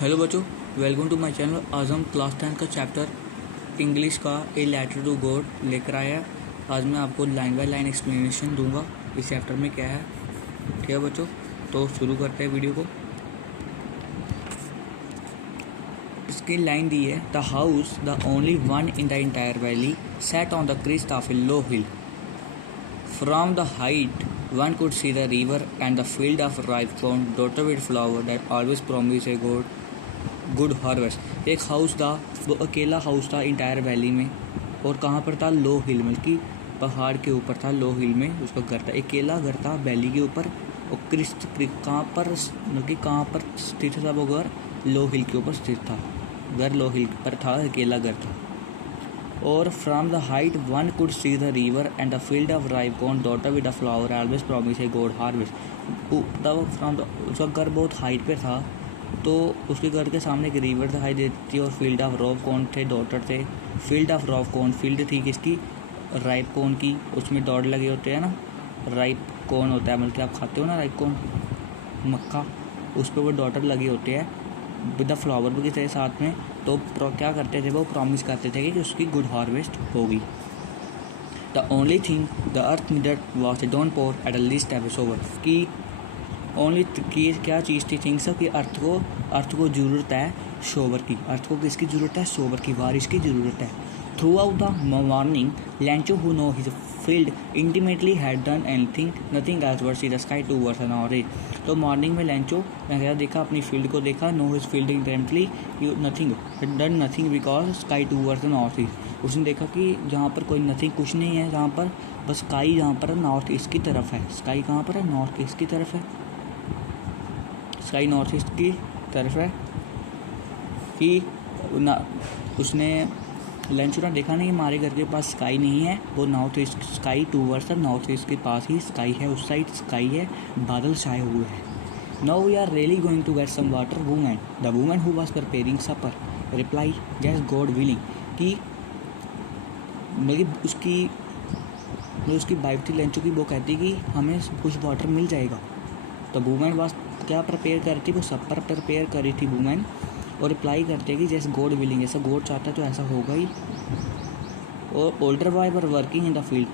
Hello बच्चों, welcome to my channel. आज हम क्लास 10 का चैप्टर इंग्लिश का ए लेटर टू गॉड लेकर आए हैं। आज मैं आपको लाइन बाय लाइन एक्सप्लेनेशन दूंगा इस चैप्टर में क्या है। ठीक है बच्चों, तो शुरू करते हैं वीडियो को। इसकी लाइन दी है, the house the only one in the entire valley set on the crest of a low hill. From the height one could see the river and the field of ripe corn dotted with flower that always promise a good harvest. एक house था, वो अकेला house था entire valley में, और कहाँ पर था? लो हिल में, कि पहाड़ के ऊपर था। लो हिल में उसका घर था, अकेला घर था वैली के ऊपर। और क्रिस्ट कहाँ पर, मतलब कि कहाँ पर स्थित था वो घर? लो हिल के ऊपर स्थित था घर, लो हिल पर था, अकेला घर था। और from the height one could see the river and the field of ripe corn dotted with the flower always promise a good harvest. तब फ्रॉम उसका घर बहुत हाइट पे था, तो उसके घर के सामने एक रिवर दिखाई देती थी और फील्ड ऑफ रॉफ कॉर्न थे, डॉटर थे। Field of rough corn, field थी किसकी? राइप कॉर्न की। उसमें डॉट लगे होते हैं ना, राइप कॉर्न होता है, मतलब कि आप खाते हो ना राइप कॉर्न, मक्का, उस पर वो डॉटर लगे होते हैं विद द फ्लावर भी के साथ में। तो क्या करते थे वो? प्रॉमिस करते थे कि उसकी गुड हार्वेस्ट होगी। The only thing the earth needed was a downpour at the least time over, कि ओनली की क्या चीज़ थी? थिंग्स कि अर्थ को ज़रूरत है शोवर की। अर्थ को किसकी ज़रूरत है? शोवर की, बारिश की ज़रूरत है। Throughout the morning Lencho who know his field intimately had done anything nothing as word see the sky towards an orange. तो मॉर्निंग में लैंचो ने क्या देखा? अपनी फील्ड को देखा। Know his field intimately nothing done nothing because sky towards an orange. उसने देखा कि जहाँ पर कोई नथिंग, कुछ नहीं है जहाँ पर, बस स्काई जहाँ पर नॉर्थ ईस्ट की तरफ है। स्काई कहाँ पर है? नॉर्थ ईस्ट की तरफ है। स्काई नॉर्थ ईस्ट की तरफ है कि उसने लंचू ने देखा नहीं, हमारे घर के पास स्काई नहीं है, वो north east sky towards north east के पास ही स्काई है, उस साइड स्काई है, बादल छाए हुए हैं। Now we are really going to get some water. Women the women who was preparing supper reply guess God willing, कि मतलब उसकी वाइफ थी लंचू की, वो कहती कि हमें कुछ वाटर मिल जाएगा। तो वुमेन वाज क्या प्रिपेयर करती? वो सपर प्रिपेयर करी थी वुमेन, और रिप्लाई करते कि जैसे गॉड विलिंग, जैसा गॉड चाहता तो ऐसा होगा ही। और older boy were working in the field,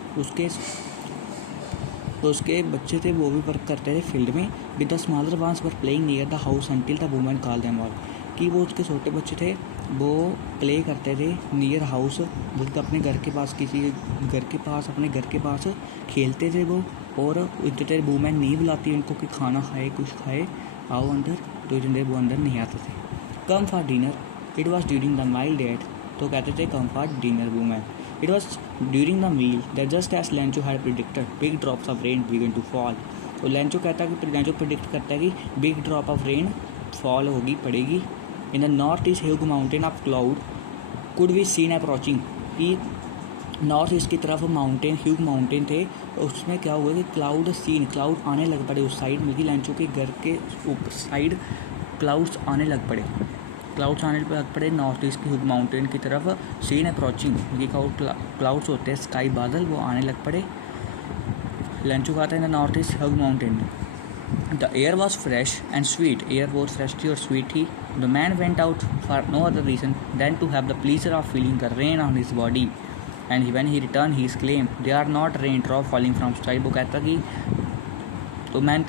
उसके बच्चे थे वो भी वर्क करते थे फील्ड में। With the smaller ones were playing near the house until the women call them all, कि वो उसके छोटे बच्चे थे वो प्ले करते थे नियर हाउस, बल्कि अपने घर के पास, किसी घर के पास, अपने घर के पास खेलते थे वो। और इतने देर वुमेन नहीं बुलाती उनको कि खाना खाए, कुछ खाए, आओ अंदर, तो इतने देर वो अंदर नहीं आते थे। Come for dinner it was during the mild date, तो कहते थे come for dinner women. It was during the meal that just as Lencho had predicted big drops of rain began to fall. तो Lencho कहता है कि लैंचो predict करता है कि big drop of rain fall होगी, पड़ेगी। In the north east huge mountain of cloud could be seen approaching, कि नॉर्थ ईस्ट की तरफ माउंटेन, ह्यूग माउंटेन थे, उसमें क्या हुआ कि क्लाउड आने लग पड़े उस साइड में, कि लैंचो के घर के ऊपर साइड क्लाउड्स आने लग पड़े नॉर्थ ईस्ट की ह्यूग माउंटेन की तरफ। सीन अप्रोचिंग, ये क्लाउड्स होते हैं स्काई, बादल, वो आने लग पड़े। लंचू खाता है ना north east huge mountain. The air was fresh and sweet, air बहुत फ्रेश थी और स्वीट थी। The man went out for no other reason than to have the pleasure of feeling the rain on his body and when he return he claim they are not rain drop falling from sky. वो कहता कि तो मैं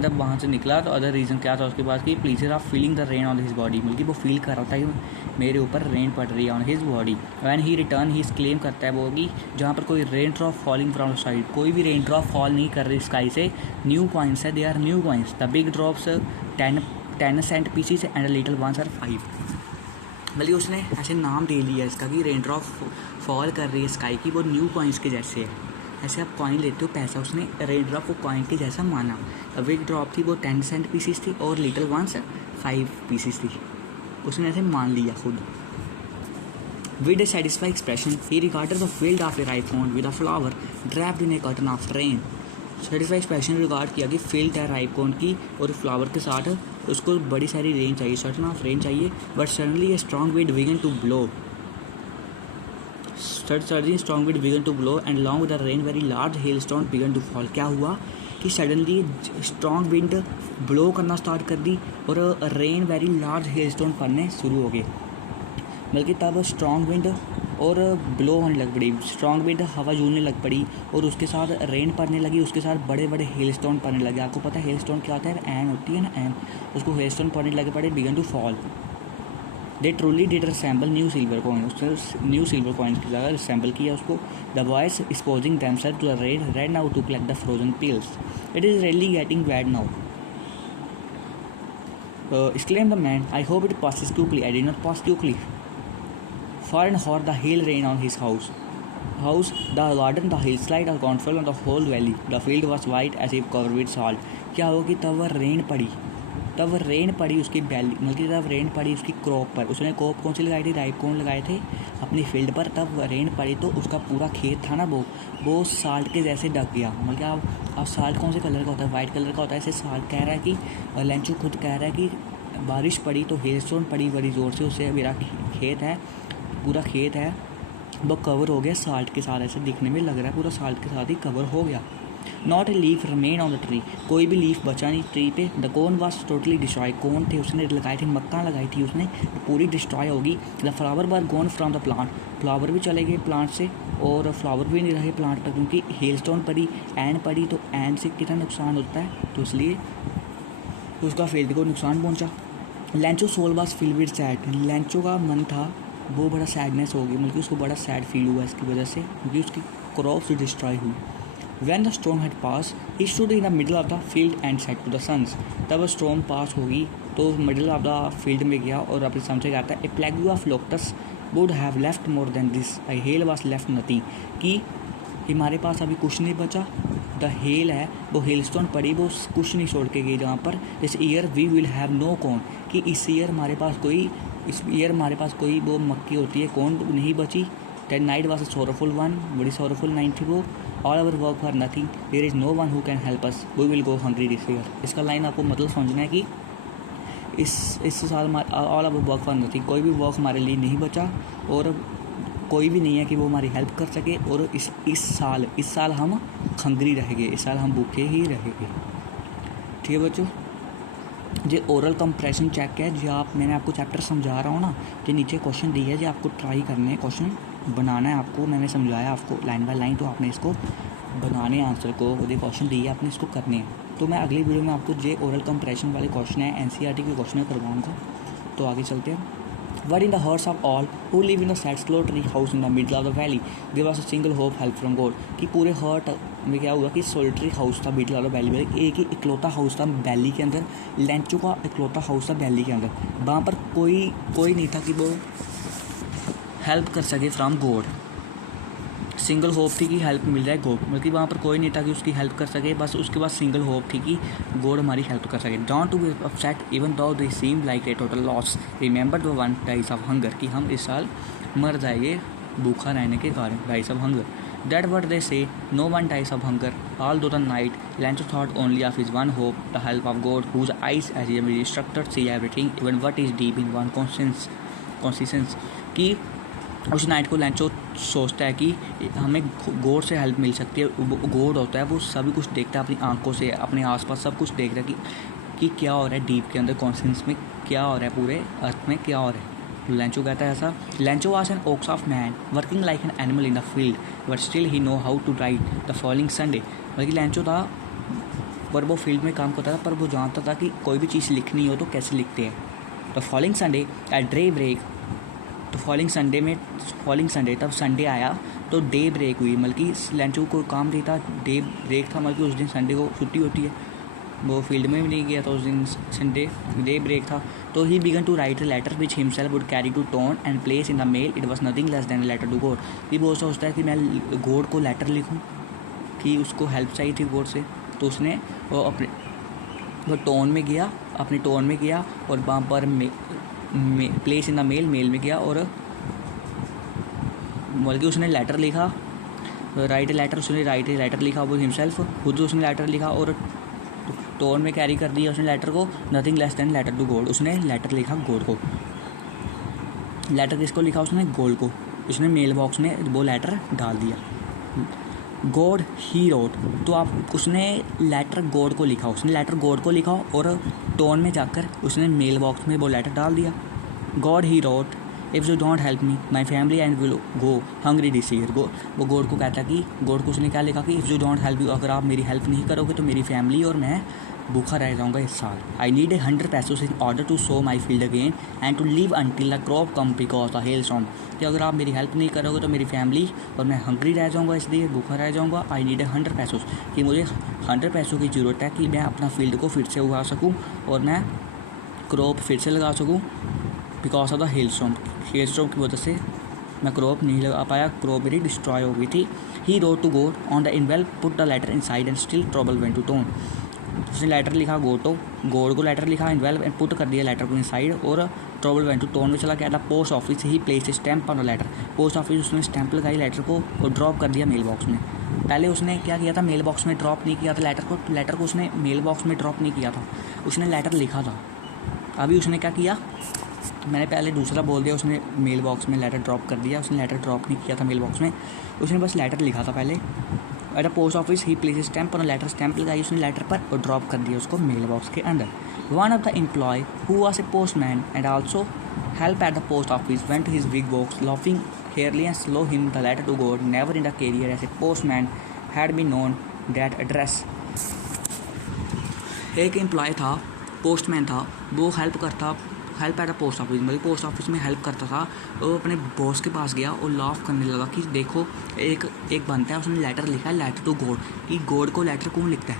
तब वहाँ से निकला, तो अदर रीज़न क्या था उसके पास कि pleaser of feeling the rain on his body, बल्कि वो फील कर रहा था कि मेरे ऊपर रेन पड़ रही है on his body. When he return he claim करता है वो कि जहाँ पर कोई rain drop falling from side, कोई भी रेन ड्रॉप फॉल नहीं कर रही स्काई से, न्यू कॉइन्स है, they are new coins. The big drops 10 cent pieces and little ones are 5। बल्कि उसने ऐसे नाम दे लिया इसका कि रेन ड्रॉप फॉल कर रही है स्काई की, वो न्यू कॉइन्स के जैसे है। ऐसे आप कॉइन लेते हो पैसा, उसने रेन ड्रॉप को कॉइन के जैसा माना। बिग ड्रॉप थी वो 10 सेंट पीसीस थी और लिटिल वंस 5 पीसीस थी, उसने ऐसे मान लिया खुद। With A satisfied expression he regarded the field of A ripe corn with a flower draped in A curtain of rain. Satisfied expression regard किया कि फील्ड है राइप कॉर्न की और फ्लावर के साथ उसको बड़ी सारी रेन चाहिए, सर्टन ऑफ रेन चाहिए। But suddenly a strong wind began to blow, strong wind began to blow and along with the rain very large hailstones began to fall। क्या हुआ कि सडनली स्ट्रॉन्ग विंड ब्लो करना start कर दी और rain very large hailstone पड़ने शुरू हो गए। बल्कि तब स्ट्रॉन्ग विंड और ब्लो होने लग पड़ी, स्ट्रॉन्ग विंड हवा झूलने लग पड़ी और उसके साथ रेन पड़ने लगी, उसके साथ बड़े बड़े हेलस्टोन पड़ने लगे। आपको पता है हेलस्टोन क्या होता है? एन होती है ना, एन, उसको हेलस्टोन पड़ने लगे पड़े, began to fall. They truly did resemble new silver coin, उसने न्यू सिल्वर कॉइन की जगह रिसेंबल किया उसको। The boys exposing themselves to the red now to collect the frozen pills, it is really getting bad now, exclaimed the man. I hope it passes quickly. I did not pass quickly. Far and hot the hail rained on his house, the garden, the hillside, the cornfield, and the whole valley. The field was white as if covered with salt. क्या हो कि तब rain पड़ी उसकी बैली, मतलब कि तब rain पड़ी उसकी क्रॉप पर। उसने क्रॉप कौन सी लगाई थी? राइप कौन लगाए थे अपनी फील्ड पर। तब रेन पड़ी तो उसका पूरा खेत था ना वो साल्ट के जैसे ढक गया। मतलब अब साल्ट कौन से कलर का होता है? वाइट कलर का होता है। ऐसे साल्ट कह रहा है कि लेंचो खुद कह रहा है कि बारिश पड़ी तो हेलस्टोन पड़ी बड़ी ज़ोर से, उससे मेरा खेत है, पूरा खेत है वो कवर हो गया साल्ट के साथ। ऐसे दिखने में लग रहा है पूरा साल्ट के साथ ही कवर हो गया। Not a leaf remain on the tree, कोई भी लीफ बचा नहीं ट्री पे। The corn was totally destroy, corn थे उसने लगाए थे, मक्का लगाई थी उसने, पूरी डिस्ट्रॉय होगी। The flower were gone from the plant, flower भी चले गए प्लांट से और फ्लावर भी नहीं रहे प्लांट पर, क्योंकि हेलस्टोन पड़ी, एन पड़ी, तो एन से कितना नुकसान होता है, तो इसलिए उसका फील्ड को नुकसान पहुँचा। Lencho soul was filled with sad, Lencho का मन था वो बड़ा सैडनेस हो गई, मतलब उसको बड़ा सैड फील हुआ इसकी वजह से, क्योंकि उसकी क्रॉप्स डिस्ट्रॉय हुई। When the storm had passed, he stood in the middle of the field and said to the sons. तब स्टॉर्म पास होगी तो मिडल ऑफ द फील्ड में गया और अपने सन से कहता है, a plague of locusts would have left more than this, a hail was left nothing, कि हमारे पास अभी कुछ नहीं बचा। द हेल है वो हेलस्टोन पड़ी, वो कुछ नहीं छोड़ के गई जहाँ पर। This year we will have no corn, कि इस ईयर हमारे पास कोई वो मक्की होती है, कॉर्न नहीं बची। That night was a sorrowful one, बड़ी सोरफुल नाइट थी वो। All our work for nothing, there is no one who can help us, we will go hungry this year. इसका लाइन आपको मतलब समझना है कि इस साल all our work for nothing, कोई भी वर्क हमारे लिए नहीं बचा और कोई भी नहीं है कि वो हमारी हेल्प कर सके। और इस साल हम हंग्री रहेंगे, इस साल हम भूखे ही रहेंगे। ठीक है बच्चों, जो ओरल कंप्रेशन चेक है, जो मैंने आपको चैप्टर समझा रहा हूँ ना, जो नीचे क्वेश्चन दिए है, जो आपको ट्राई करने हैं, क्वेश्चन बनाना है आपको। मैंने समझाया आपको लाइन बाय लाइन, तो आपने इसको बनाने आंसर को, वो क्वेश्चन दिए आपने इसको करने हैं। तो मैं अगली वीडियो में आपको जो ओरल कंप्रेशन वाले क्वेश्चन है, एनसीईआरटी के क्वेश्चन करवाऊँगा। तो आगे चलते हैं। What in the hearts of all who live in the sad solitary house in the middle of the valley, there was a single hope, help from God, कि पूरे hurt में क्या हुआ कि सोल्ट्री हाउस था मिडल ऑफ द वैली में, एक ही इकलौता हाउस था वैली के अंदर, लेंचो का इकलौता हाउस था वैली के अंदर। वहाँ पर कोई नहीं था कि वो हेल्प कर सके फ्रॉम गॉड। सिंगल होप थी कि हेल्प मिल जाए गॉड, बल्कि वहाँ पर कोई नहीं था कि उसकी हेल्प कर सके, बस उसके पास सिंगल होप थी कि गॉड हमारी हेल्प कर सके। Don't to be upset even though they seem like a total loss, remember the one dies of hunger, कि हम इस साल मर जाएंगे भूखा रहने के कारण, dies of hunger. That what they say, no one dies of hunger all through the night, Lencho thought only of his one hope, the help of God whose eyes as a instructor see everything even what is deep in one conscience, कि उस night को Lencho सोचता है कि हमें God से help मिल सकती है। गॉड होता है वो सभी कुछ देखता है अपनी आंखों से, अपने आसपास सब कुछ देख रहा है कि क्या हो रहा है डीप के अंदर, कॉन्शियस में क्या हो रहा है, पूरे अर्थ में क्या हो रहा है। लेंचो कहता है ऐसा, Lencho was an ox of man working like an animal in the field but still he know how to write the following Sunday, बल्कि लेंचो था पर वो फील्ड में काम करता था, पर वो जानता था कि कोई भी चीज़ लिखनी हो तो कैसे लिखते हैं। The following Sunday at day break, तो फॉलोइंग संडे तब संडे आया तो डे ब्रेक हुई, मतलब लेंचो को काम नहीं था, डे ब्रेक था, मतलब उस दिन संडे को छुट्टी होती है, वो फील्ड में भी नहीं गया था उस दिन, संडे डे ब्रेक था। तो he began to write a letter which himself would carry to town and place in the mail, it was nothing less than letter to God. ये बहुत सोचता है कि मैं गॉड को लेटर लिखूँ, कि उसको हेल्प चाहिए थी गॉड से, तो उसने वो टोन में गया, अपने टोन में गया और वहाँ पर प्लेस इन द मेल में गया और बल्कि उसने लेटर लिखा, राइट लेटर, उसने राइट लेटर लिखा वो हिमसेल्फ, खुद उसने लेटर लिखा और टोन में कैरी कर दिया उसने लेटर को, nothing less than letter to God, उसने लेटर लिखा गॉड को। लेटर किसको लिखा उसने? गॉड को। उसने मेल बॉक्स में वो लेटर डाल दिया। गॉड ही रोट, तो आप उसने लेटर गॉड को लिखा, उसने लेटर गॉड को लिखा और टोन में जाकर उसने मेल बॉक्स में वो लेटर डाल दिया। God he wrote, if you don't help me my family and will go hungry this year. वो गॉड को कहता कि गॉड को उसने क्या लिखा कि if you don't help you, अगर आप मेरी हेल्प नहीं करोगे तो मेरी फैमिली और मैं भूखा रह जाऊँगा इस साल। I need 100 pesos in order to sow my field again and to live until the crop come because the hail storm, कि अगर आप मेरी हेल्प नहीं करोगे तो मेरी फैमिली और मैं हंग्री रह जाऊँगा, इसलिए भूखा रह जाऊँगा। आई नीड 100 pesos, कि मुझे 100 पैसों की ज़रूरत है कि मैं अपना फील्ड को फिर से उगा सकूँ और मैं क्रॉप फिर से लगा सकूँ because of the hail storm की वजह से मैं क्रॉप नहीं लगा पाया, क्रॉप मेरी डिस्ट्रॉय हो गई थी। He wrote to God on the envelope put the letter inside and still trouble went to town, उसने लेटर लिखा गॉड को लेटर लिखा, इनवेल्प एंड पुट कर दिया लेटर को इनसाइड और ट्रबल वेंट टू टोन में चला गया। The post office he place stamp on the letter, post office उसने स्टैंप लगाई लेटर को और ड्रॉप कर दिया मेल बॉक्स में। पहले उसने क्या किया था, मेल बॉक्स में ड्रॉप नहीं किया था लेटर को उसने मेल बॉक्स में ड्रॉप नहीं किया था, उसने लेटर लिखा था। अभी उसने क्या किया, मैंने पहले दूसरा बोल दिया, उसने मेल बॉक्स में लेटर ड्रॉप कर दिया, उसने लेटर ड्रॉप नहीं किया था मेल बॉक्स में, उसने बस लेटर लिखा था पहले। At a post office he place stamp और लेटर स्टैम्प लगाई उसने लेटर पर और ड्रॉप कर दिया उसको मेल बॉक्स के अंदर। One of the employ who was a postman and also help at the post office went to his big box laughing हेयरली and slow him the letter to God never in the career as a postman had been known that address. एक employ था, postman था, वो help at the post office, मतलब post office में help करता था। वो अपने बॉस के पास गया और लाफ करने लगा कि देखो एक बनता है, उसने लेटर लिखा है लेटर टू गॉड, कि गॉड को लेटर कौन लिखता है।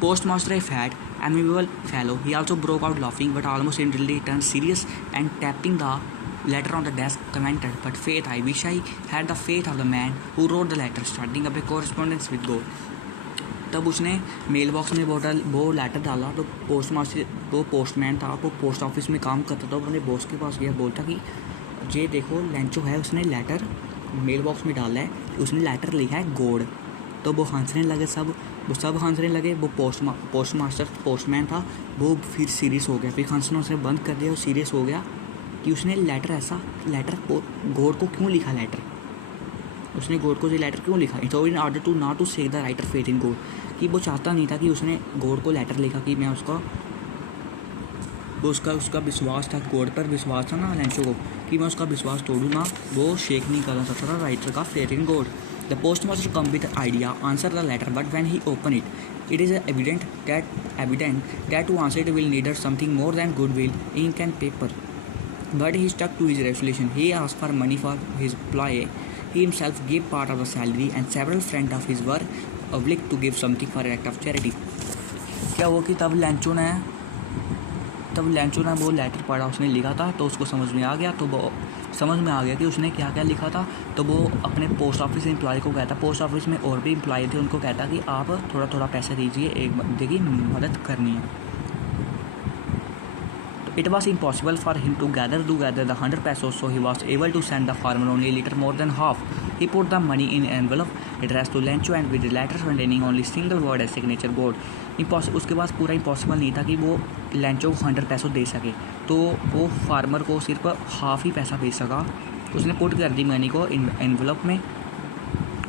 Postmaster a fat amiable fellow, he also broke out laughing but almost immediately turn serious and tapping the letter on the desk commented, but faith, I wish I had the faith of the man who wrote the letter, starting up a correspondence with God. तब उसने mail box में वो letter डाला तो वो postman था, वो post office में काम करता था, अपने बॉस के पास गया, बोलता कि ये देखो लेंचो है, उसने लेटर मेल बॉक्स में डाला है, उसने लेटर लिखा है गॉड। तो वो हंसने लगे, सब हंसने लगे। वो पोस्टमैन था, वो फिर सीरियस हो गया, फिर हंसना उसने बंद कर दिया और सीरियस हो गया कि उसने लेटर गॉड को क्यों लिखा, उसने गॉड को ये लेटर क्यों लिखा। It's in order to not to shake the writer faith in God, कि वो चाहता नहीं था कि उसने गॉड को लेटर लिखा कि मैं उसका विश्वास था, गॉड पर विश्वास था ना लेंचो को, कि मैं उसका विश्वास तोड़ूँ ना, वो शेक नहीं करना चाहता था राइटर का faith in God. The post master come with idea answer the letter but when he open it is evident that to answer it will need something more than good will ink and paper, but he stuck to his resolution. He asked for money for his employee. He himself gave part of the salary and several friends of his were obliged to give something for an act of charity. क्या हुआ कि तब Lencho ने वो letter पढ़ा, उसने लिखा था तो उसको समझ में आ गया कि उसने क्या क्या लिखा था। तो वो अपने पोस्ट ऑफिस एम्प्लॉय को कहता, पोस्ट ऑफिस में और भी एम्प्लॉय थे, उनको कहता कि आप थोड़ा पैसा दीजिए, एक बंदे की मदद करनी है। It was impossible for him to gather the 100 pesos, so he was able to send the farmer only a little more than half. He put the money in an envelope addressed to Lencho and with the letter containing only single word as signature board. उसके पास पूरा impossible नहीं था कि वो Lencho को 100 पैसों दे सके, तो वो फार्मर को सिर्फ हाफ ही पैसा भेज सका। उसने पुट कर दी मनी को एनवेलप में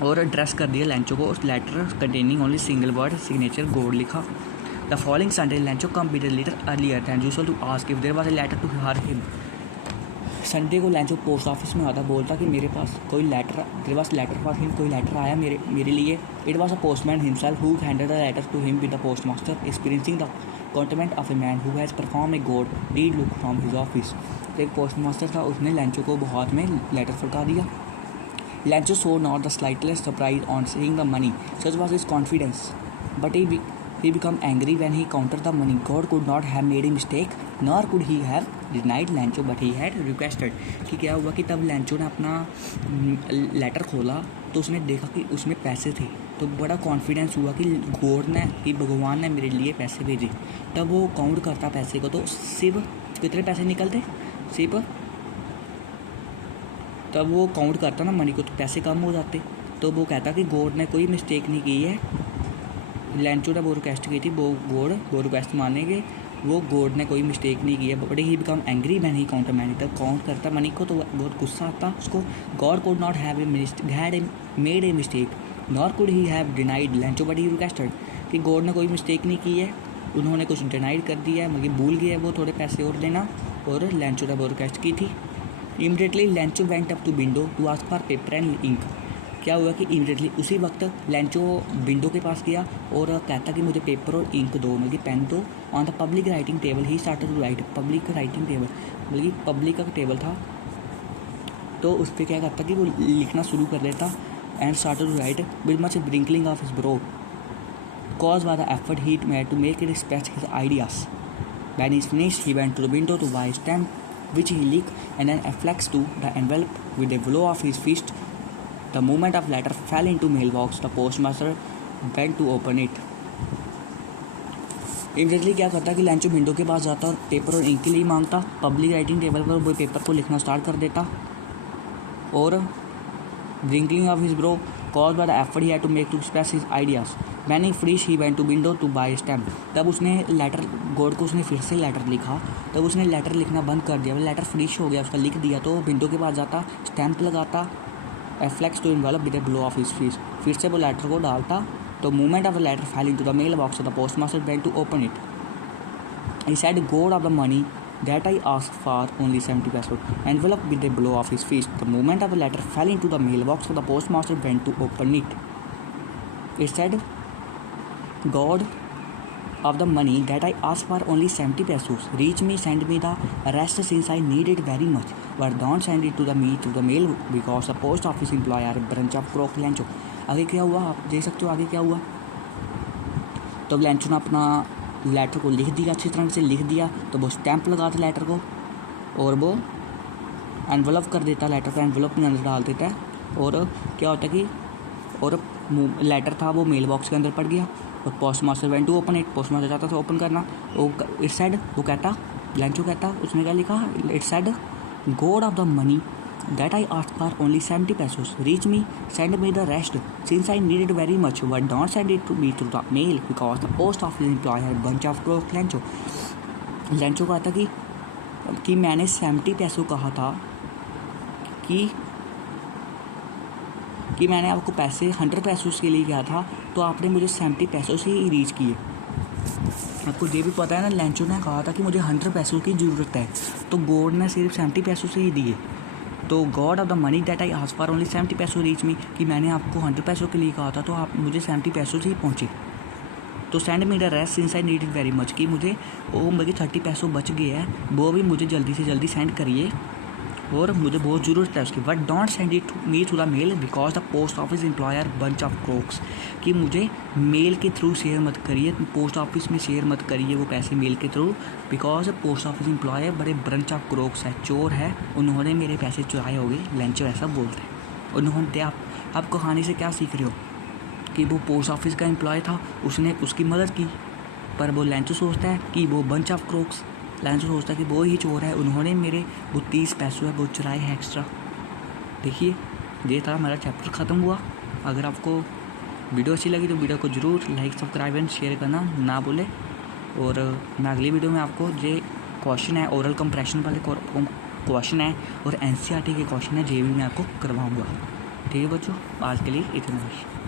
और एड्रेस कर दिया लेंचो को, उस letter containing only single word signature God लिखा। The following Sunday, Lencho come with a little earlier than usual to ask if there was a letter to him. Sunday को Lencho post office में आता, बोलता कि मेरे पास कोई letter, there was letter for him, कोई लेटर आया मेरे लिए। It was a postman himself who handed the letter to him with the post master experiencing the continent of a man who has perform a good deed look from his office. तो एक post master था, उसने Lencho को हाथ में letter फड़का दिया। Lencho so not the slightest surprise on seeing the money, such was his confidence, but he became angry when he counted the money. God could not have made a mistake, nor could he have denied Lencho, but he had requested. कि क्या हुआ कि तब Lencho ने अपना letter खोला तो उसने देखा कि उसमें पैसे थे, तो बड़ा कॉन्फिडेंस हुआ कि भगवान ने मेरे लिए पैसे भेजे। तब वो काउंट करता पैसे को, तो सिर्फ कितने पैसे निकलते, तब वो काउंट करता ना मनी को, तो पैसे कम हो जाते। तो वो कहता कि गॉड ने कोई मिस्टेक नहीं की है, लेंचो ने वो रिक्वेस्ट की थी, वो रिक्वेस्ट मानेंगे। वो गॉड ने कोई मिस्टेक नहीं की है, but he become angry when he counter money. तब काउंट करता मनी को तो बहुत गुस्सा आता उसको। God could not have made a mistake nor could he have denied Lencho but he requested, कि गॉड ने कोई मिस्टेक नहीं की है, उन्होंने कुछ डिनाइड कर दिया है, मतलब भूल गया है वो थोड़े पैसे और देना, और लेंचो ने वो रिक्वेस्ट की थी। Immediately Lencho went up to window to ask for paper and ink. क्या हुआ कि इमीडिएटली उसी वक्त लेंचो विंडो के पास गया और कहता कि मुझे पेपर और इंक दो, मतलब पेन दो। On the public writing table he started to write. Public writing table मतलब पब्लिक का टेबल था, तो उस पर क्या करता कि वो लिखना शुरू कर देता। And started to write with much wrinkling of his brow caused by the effort he made to make it express his ideas. When he finished he went to the window to buy stamp which he licked and then affixed to the envelope with a blow of his fist. The moment of letter fell into mailbox, the postmaster went to open it. Immediately क्या करता कि Lencho window के पास जाता और paper और ink के लिए मांगता। पब्लिक राइटिंग टेबल पर वो पेपर को लिखना स्टार्ट कर देता। और wrinkling of his brow caused by the effort he had to make to express his ideas. When he finish he went to window to buy stamp. तब उसने letter God को उसने फिर से लेटर लिखा, तब उसने लेटर लिखना बंद कर दिया। लेटर फिनिश हो गया उसका, लिख दिया, तो विंडो के पास जाता, स्टैम्प लगाता, affix to envelope with a blow of his fees. फिर से वो लेटर को डालता, तो movement of the letter fell into the mail box of the postmaster went to open it. He said God of the money that I asked for only 70 pesos, envelope with a blow of his fist. The moment of the letter fell into the mailbox, so the postmaster went to open it. It said, God of the money that I asked for only 70 pesos. Reach me, send me the rest since I need it very much. But don't send it to the mail because the post office employer branch of Crook Lencho. आगे क्या हुआ आप देख सकते हो, आगे क्या हुआ। तो लेंचो ने अपना लेटर को लिख दिया, अच्छी तरह से लिख दिया, तो वो स्टैंप लगाता लेटर को और वो एनवलप कर देता, लेटर को एनवलप में अंदर डाल देता है। और क्या होता है कि और लेटर था वो मेल बॉक्स के अंदर पड़ गया और post master went to open it. Post master चाहता था ओपन करना, इट सेड, वो कहता लेंचो कहता, उसने क्या लिखा, it said God of the money that I asked for only 70 pesos. Reach me, send me the rest since I need it very much, but don't send it to me through the mail because the post office employer bunch of crook Lencho. Lencho कहता कि मैंने 70 पैसों कहा था कि मैंने आपको पैसे 100 पैसों के लिए किया था, तो आपने मुझे 70 पैसों से ही रीच किए। आपको ये भी पता है ना, लेंचो ने कहा था कि मुझे 100 पैसों की ज़रूरत है, तो गॉड ने सिर्फ 70 पैसों से ही दिए। तो God of the money that I asked for only 70 पैसों रीच मी, कि मैंने आपको 100 पैसों के लिए कहा था, तो आप मुझे 70 पैसों से ही पहुँचे। तो send me the rest since I need it very much, कि मुझे वो मेरे 30 पैसों बच गए हैं, वो भी मुझे जल्दी से जल्दी सेंड करिए और मुझे बहुत ज़रूरत है उसकी। But don't send it me through the mail because the post office employer bunch of crooks, कि मुझे मेल के थ्रू शेयर मत करिए, पोस्ट ऑफिस में शेयर मत करिए वो पैसे मेल के through, because post office employer बड़े ब्रंच ऑफ क्रोक्स है, चोर है, उन्होंने मेरे पैसे चुराए होंगे। लेंचो ऐसा बोलते हैं। उन्होंने आप कहानी से क्या सीख रहे हो कि वो पोस्ट ऑफिस का एम्प्लॉय था, उसने उसकी मदद की, पर वो लेंचो सोचता है कि वो बंच ऑफ क्रोक्स, लेंचो सोचता है कि वो ही चोर है, उन्होंने मेरे वो 30 पैसों है वो चुराए हैं एक्स्ट्रा। देखिए ये था हमारा चैप्टर ख़त्म हुआ। अगर आपको वीडियो अच्छी लगी तो वीडियो को ज़रूर लाइक सब्सक्राइब एंड शेयर करना ना भूलें। और मैं अगली वीडियो में आपको जो क्वेश्चन है ओरल कंप्रेशन वाले क्वेश्चन है और NCERT के क्वेश्चन है, ये भी मैं आपको करवाऊँगा। ठीक है बच्चों, आज के लिए इतना ही।